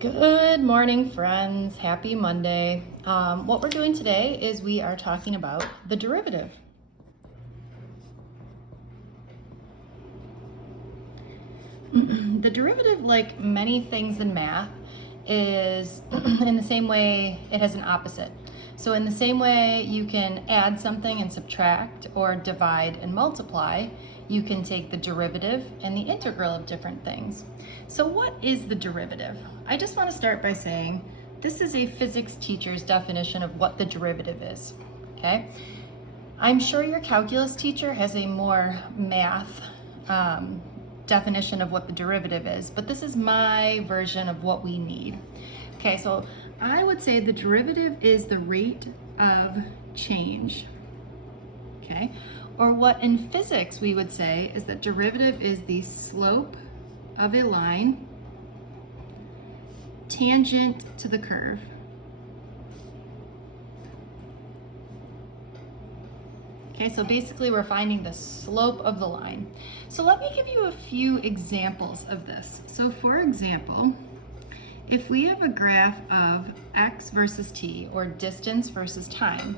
Good morning, friends. Happy Monday. What we're doing today is we are talking about the derivative. The derivative, like many things in math, is in the same way it has an opposite. So in the same way you can add something and subtract, or divide and multiply, you can take the derivative and the integral of different things. So what is the derivative? I just want to start by saying this is a physics teacher's definition of what the derivative is, okay? I'm sure your calculus teacher has a more math definition of what the derivative is, but this is my version of what we need. Okay, so I would say the derivative is the rate of change, okay? Or what in physics we would say is that derivative is the slope of a line tangent to the curve. Okay, so basically we're finding the slope of the line. So let me give you a few examples of this. So for example, if we have a graph of x versus t, or distance versus time,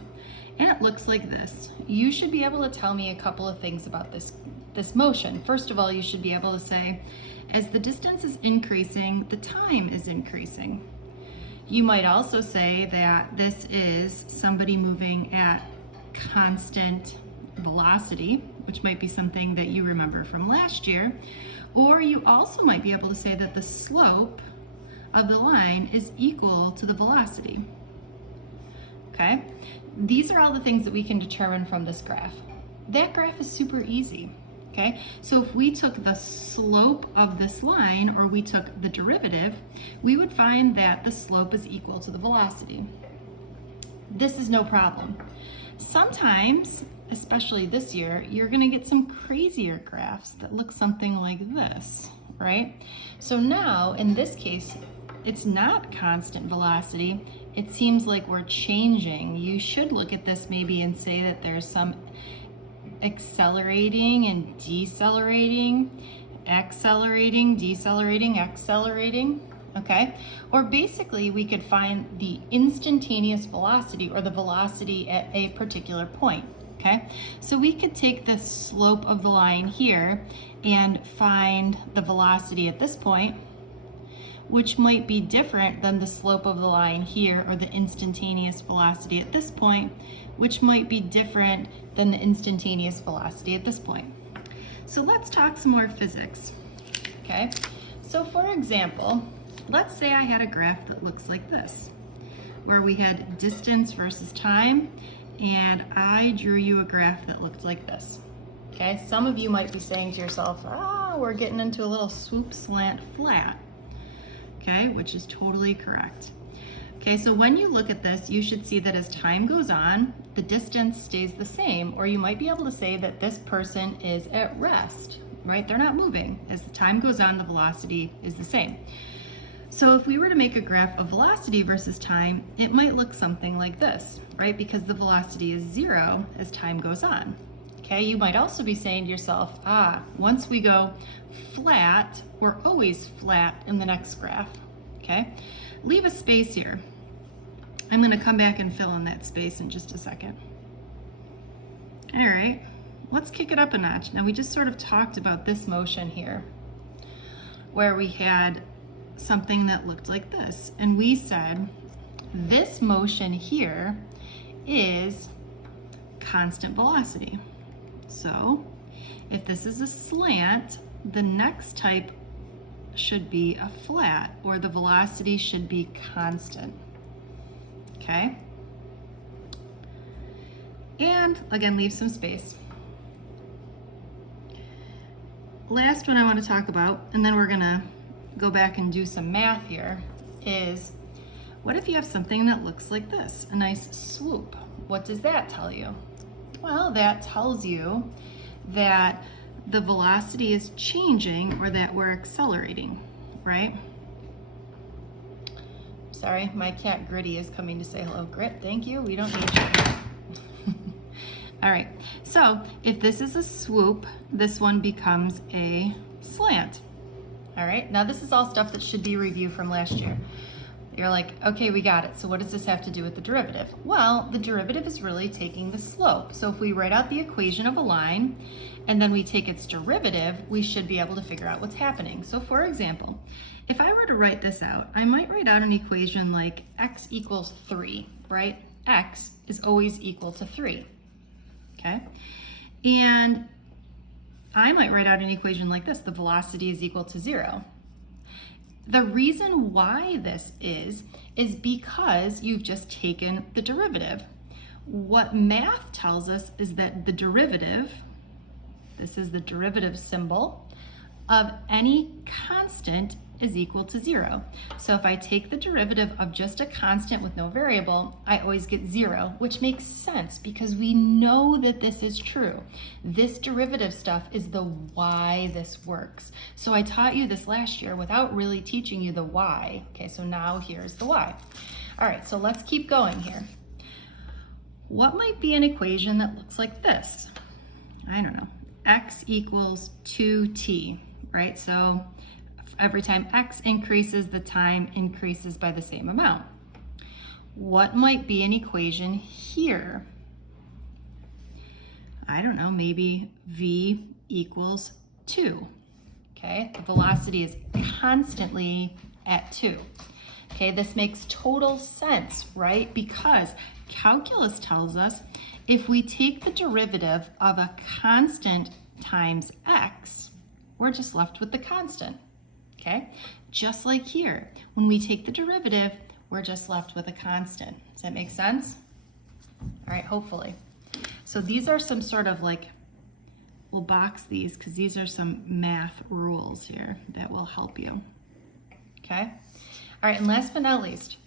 and it looks like this, you should be able to tell me a couple of things about this motion. First of all, you should be able to say, as the distance is increasing, the time is increasing. You might also say that this is somebody moving at constant velocity, which might be something that you remember from last year. Or you also might be able to say that the slope of the line is equal to the velocity. Okay? These are all the things that we can determine from this graph. That graph is super easy. Okay? So if we took the slope of this line, or we took the derivative, we would find that the slope is equal to the velocity. This is no problem. Sometimes, especially this year, you're going to get some crazier graphs that look something like this, right? So now, in this case, it's not constant velocity. It seems like we're changing. You should look at this maybe and say that there's some accelerating and decelerating, accelerating, decelerating, accelerating. Okay, or basically we could find the instantaneous velocity, or the velocity at a particular point. Okay, so we could take the slope of the line here and find the velocity at this point, which might be different than the slope of the line here, or the instantaneous velocity at this point, which might be different than the instantaneous velocity at this point. So let's talk some more physics. Okay, so for example, let's say I had a graph that looks like this, where we had distance versus time, and I drew you a graph that looked like this. Okay, some of you might be saying to yourself, we're getting into a little swoop, slant, flat. Okay, which is totally correct. Okay, so when you look at this, you should see that as time goes on, the distance stays the same, or you might be able to say that this person is at rest, right? They're not moving. As the time goes on, the velocity is the same. So if we were to make a graph of velocity versus time, it might look something like this, right? Because the velocity is 0 as time goes on. Okay, you might also be saying to yourself, once we go flat, we're always flat in the next graph. Okay, leave a space here. I'm going to come back and fill in that space in just a second. All right, let's kick it up a notch. Now we just sort of talked about this motion here, where we had something that looked like this, and we said this motion here is constant velocity. So if this is a slant, the next type should be a flat, or the velocity should be constant. Okay, and again, leave some space. Last one I want to talk about, and then we're gonna go back and do some math here, is what if you have something that looks like this, a nice swoop? What does that tell you? Well, that tells you that the velocity is changing, or that we're accelerating, right? Sorry, my cat Gritty is coming to say hello. Grit, thank you. We don't need you. All right, so if this is a swoop, this one becomes a slant. All right, now this is all stuff that should be reviewed from last year. You're like, okay, we got it. So what does this have to do with the derivative? Well, the derivative is really taking the slope. So if we write out the equation of a line and then we take its derivative, we should be able to figure out what's happening. So for example, if I were to write this out, I might write out an equation like x equals 3, right? X is always equal to 3, okay? And I might write out an equation like this: the velocity is equal to 0. The reason why this is because you've just taken the derivative. What math tells us is that the derivative, this is the derivative symbol, of any constant is equal to 0. So if I take the derivative of just a constant with no variable, I always get 0, which makes sense because we know that this is true. This derivative stuff is the why this works. So I taught you this last year without really teaching you the why. Okay, so now here's the why. All right, so let's keep going here. What might be an equation that looks like this? I don't know. X equals 2t, right? So every time x increases, the time increases by the same amount. What might be an equation here? I don't know, maybe v equals 2. Okay, the velocity is constantly at 2. Okay, this makes total sense, right? Because calculus tells us if we take the derivative of a constant times x, we're just left with the constant. Okay, just like here, when we take the derivative, we're just left with a constant. Does that make sense? All right, hopefully. So these are some sort of like, we'll box these because these are some math rules here that will help you. Okay, all right, and last but not least,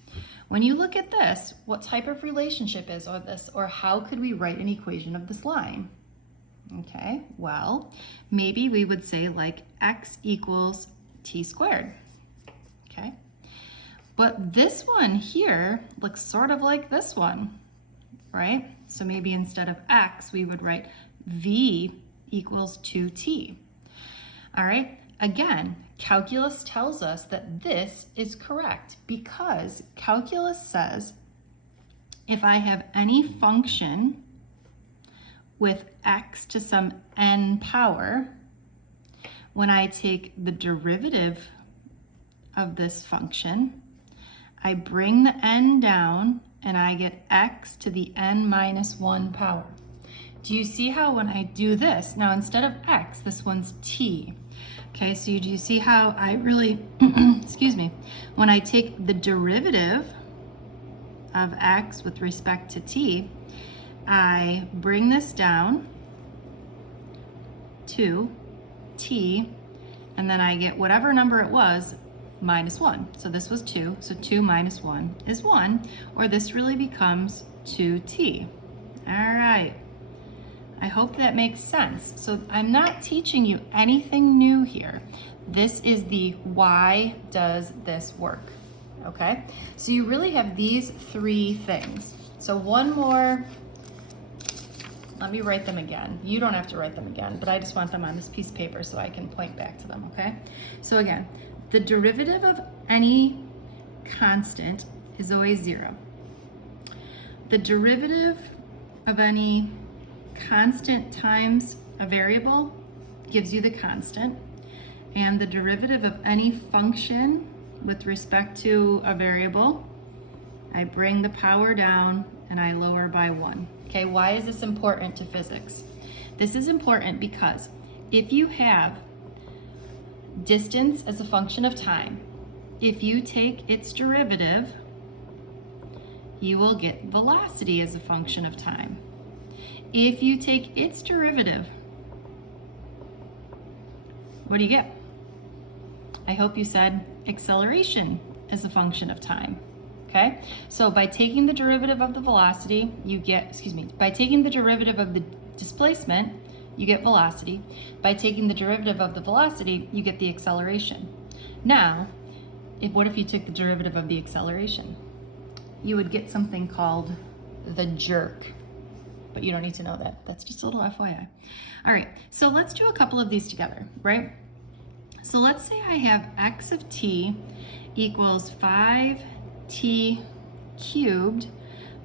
when you look at this, what type of relationship is this, or how could we write an equation of this line? Okay, well, maybe we would say like x equals t squared, okay? But this one here looks sort of like this one, right? So maybe instead of x, we would write v equals 2t. All right, again, calculus tells us that this is correct because calculus says if I have any function with x to some n power, when I take the derivative of this function, I bring the n down and I get x to the n minus 1 power. Do you see how when I do this, now instead of x, this one's t. Okay, so do you see how I really, excuse me, when I take the derivative of x with respect to t, I bring this down to t, and then I get whatever number it was minus 1. So this was 2, so 2 minus 1 is 1, or this really becomes 2t. All right, I hope that makes sense. So I'm not teaching you anything new here. This is the why does this work, okay? So you really have these 3 things. So one more. Let me write them again. You don't have to write them again, but I just want them on this piece of paper so I can point back to them, okay? So again, the derivative of any constant is always 0. The derivative of any constant times a variable gives you the constant, and the derivative of any function with respect to a variable, I bring the power down and I lower by 1. Okay, why is this important to physics? This is important because if you have distance as a function of time, if you take its derivative, you will get velocity as a function of time. If you take its derivative, what do you get? I hope you said acceleration as a function of time. Okay, so by taking the derivative of the velocity, you get, by taking the derivative of the displacement, you get velocity. By taking the derivative of the velocity, you get the acceleration. Now, what if you took the derivative of the acceleration? You would get something called the jerk, but you don't need to know that. That's just a little FYI. All right, so let's do a couple of these together, right? So let's say I have x of t equals 5t cubed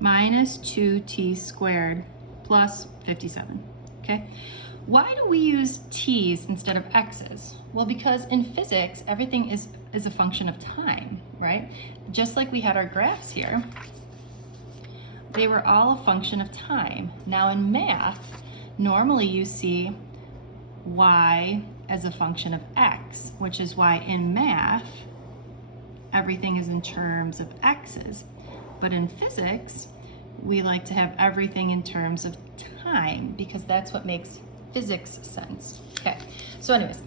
minus 2t squared plus 57, okay? Why do we use t's instead of x's? Well, because in physics, everything is a function of time, right? Just like we had our graphs here, they were all a function of time. Now in math, normally you see y as a function of x, which is why in math, everything is in terms of x's. But in physics, we like to have everything in terms of time because that's what makes physics sense. Okay, so anyways,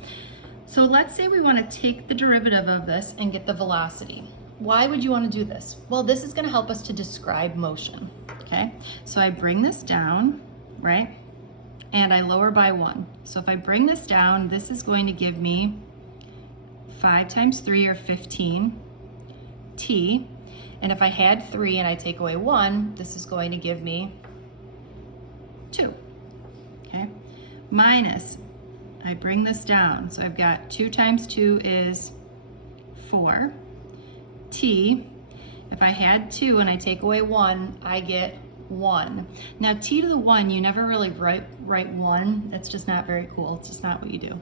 so let's say we want to take the derivative of this and get the velocity. Why would you want to do this? Well, this is going to help us to describe motion, okay? So I bring this down, right? And I lower by 1. So if I bring this down, this is going to give me 5 times 3 or 15 t. And if I had 3 and I take away 1, this is going to give me 2, okay? Minus, I bring this down. So I've got 2 times 2 is 4. T, if I had 2 and I take away 1, I get 1. Now t to the 1, you never really write 1. That's just not very cool. It's just not what you do.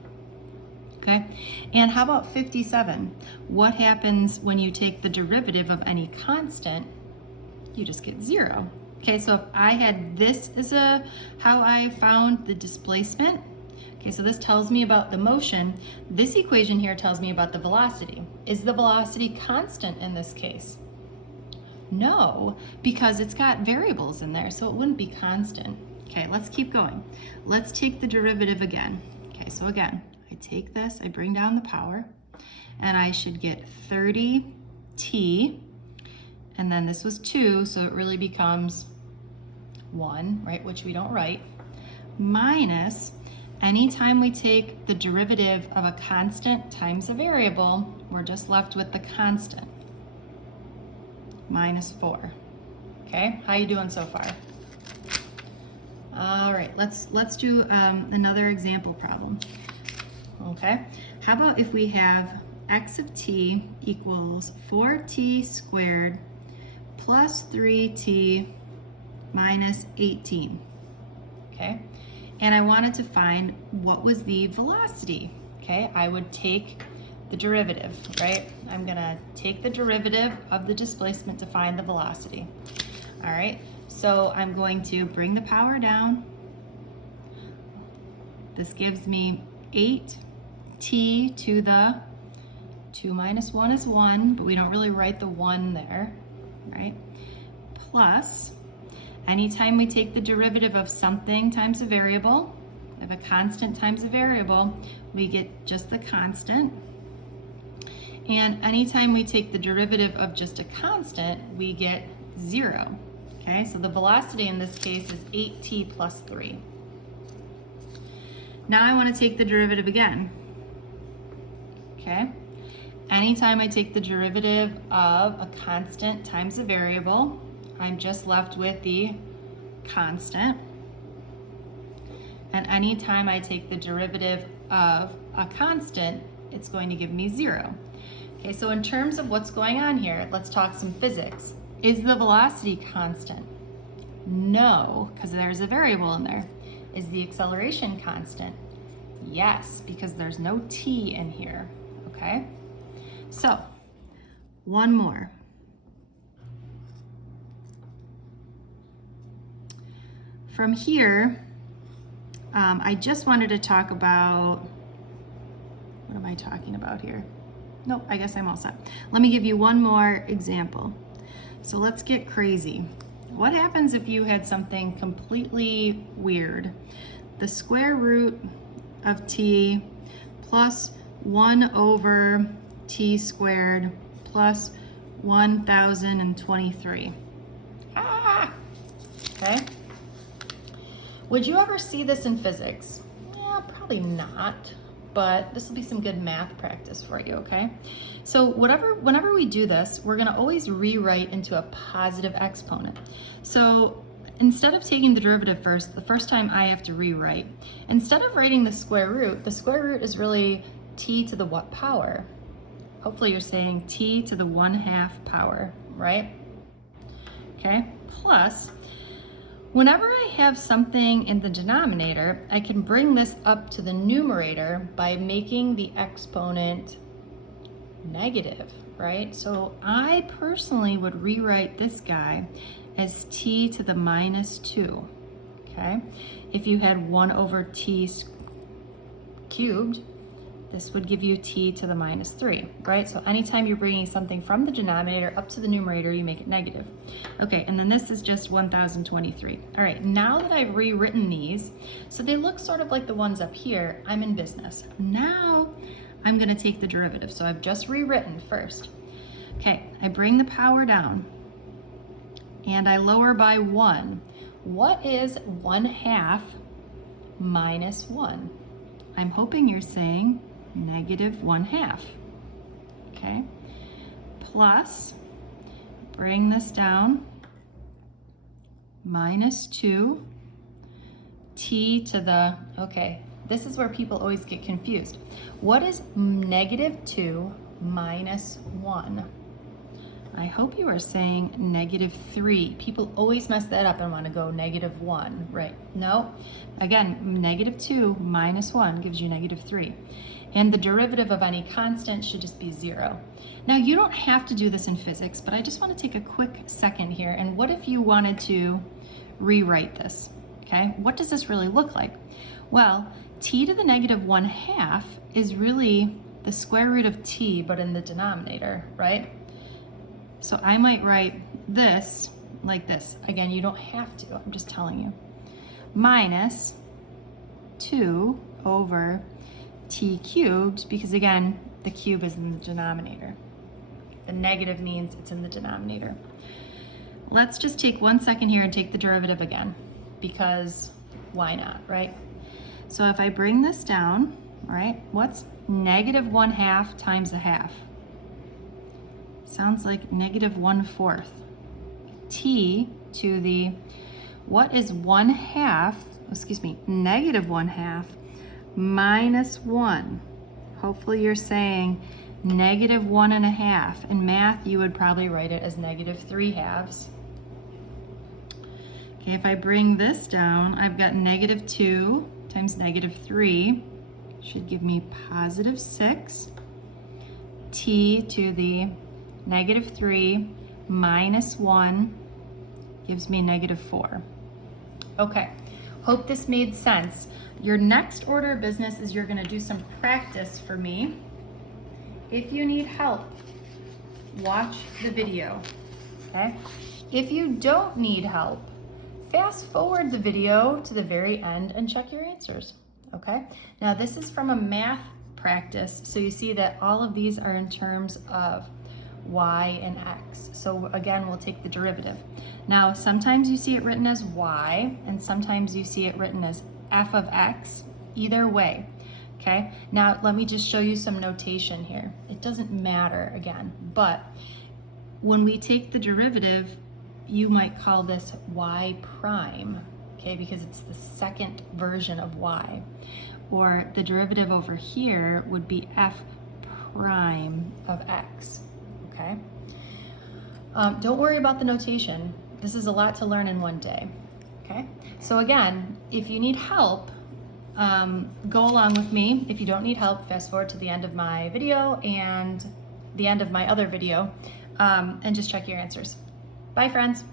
Okay, and how about 57? What happens when you take the derivative of any constant? You just get 0. Okay, so if I had this as how I found the displacement, okay, so this tells me about the motion. This equation here tells me about the velocity. Is the velocity constant in this case? No, because it's got variables in there, so it wouldn't be constant. Okay, let's keep going. Let's take the derivative again. Okay, so again, I take this, I bring down the power, and I should get 30t, and then this was 2, so it really becomes 1, right, which we don't write, minus, anytime we take the derivative of a constant times a variable, we're just left with the constant, minus 4. Okay, how you doing so far? All right, let's do another example problem. Okay, how about if we have x of t equals 4t squared plus 3t minus 18, okay? And I wanted to find what was the velocity, okay? I would take the derivative, right? I'm gonna take the derivative of the displacement to find the velocity. All right, so I'm going to bring the power down. This gives me 8t to the 2 minus 1 is 1, but we don't really write the 1 there, right? Plus, anytime we take the derivative of something times a variable, of a constant times a variable, we get just the constant. And anytime we take the derivative of just a constant, we get 0. Okay, so the velocity in this case is 8t plus 3. Now I want to take the derivative again. Okay, anytime I take the derivative of a constant times a variable, I'm just left with the constant. And anytime I take the derivative of a constant, it's going to give me 0. Okay, so in terms of what's going on here, let's talk some physics. Is the velocity constant? No, because there's a variable in there. Is the acceleration constant? Yes, because there's no t in here, okay? So, one more. From here, I just wanted to talk about, what am I talking about here? Nope, I guess I'm all set. Let me give you one more example. So let's get crazy. What happens if you had something completely weird? The square root of t plus 1 over t squared plus 1023. Ah! Okay. Would you ever see this in physics? Yeah, probably not, but this will be some good math practice for you, okay? So whenever we do this, we're gonna always rewrite into a positive exponent. So instead of taking the derivative first, the first time I have to rewrite. Instead of writing the square root is really t to the what power? Hopefully you're saying t to the 1/2 power, right? Okay, plus, whenever I have something in the denominator, I can bring this up to the numerator by making the exponent negative, right? So I personally would rewrite this guy as t to the -2, okay? If you had 1/t cubed, this would give you t to the -3, right? So anytime you're bringing something from the denominator up to the numerator, you make it negative. Okay, and then this is just 1023. All right, now that I've rewritten these, so they look sort of like the ones up here, I'm in business. Now I'm gonna take the derivative. So I've just rewritten first. Okay, I bring the power down and I lower by 1. What is 1/2 minus 1? I'm hoping you're saying -1/2, okay? Plus, bring this down, -2, t to the, okay, this is where people always get confused. What is -2 minus 1? I hope you are saying -3. People always mess that up and want to go -1, right? No, again, -2 minus 1 gives you -3. And the derivative of any constant should just be 0. Now, you don't have to do this in physics, but I just want to take a quick second here. And what if you wanted to rewrite this? Okay, what does this really look like? Well, t to the -1/2 is really the square root of t, but in the denominator, right? So I might write this like this. Again, you don't have to, I'm just telling you. Minus 2 over t cubed, because again, the cube is in the denominator. The negative means it's in the denominator. Let's just take 1 second here and take the derivative again, because why not, right? So if I bring this down, all right, what's -1/2 times 1/2? Sounds like -1/4. T to the, what is 1/2, excuse me, -1/2 minus 1. Hopefully you're saying -1.5. In math, you would probably write it as -3/2. Okay, if I bring this down, I've got -2 times -3 should give me +6. T to the -3 minus 1 gives me -4. Okay, hope this made sense. Your next order of business is you're gonna do some practice for me. If you need help, watch the video, okay? If you don't need help, fast forward the video to the very end and check your answers, okay? Now this is from a math practice, so you see that all of these are in terms of y and x. So again, we'll take the derivative. Now, sometimes you see it written as y, and sometimes you see it written as f of x, either way, okay? Now, let me just show you some notation here. It doesn't matter, again, but when we take the derivative, you might call this y prime, okay? Because it's the second version of y. Or the derivative over here would be f prime of x, okay? Don't worry about the notation. This is a lot to learn in one day, okay? So again, if you need help, go along with me. If you don't need help, fast forward to the end of my video and the end of my other video, and just check your answers. Bye, friends.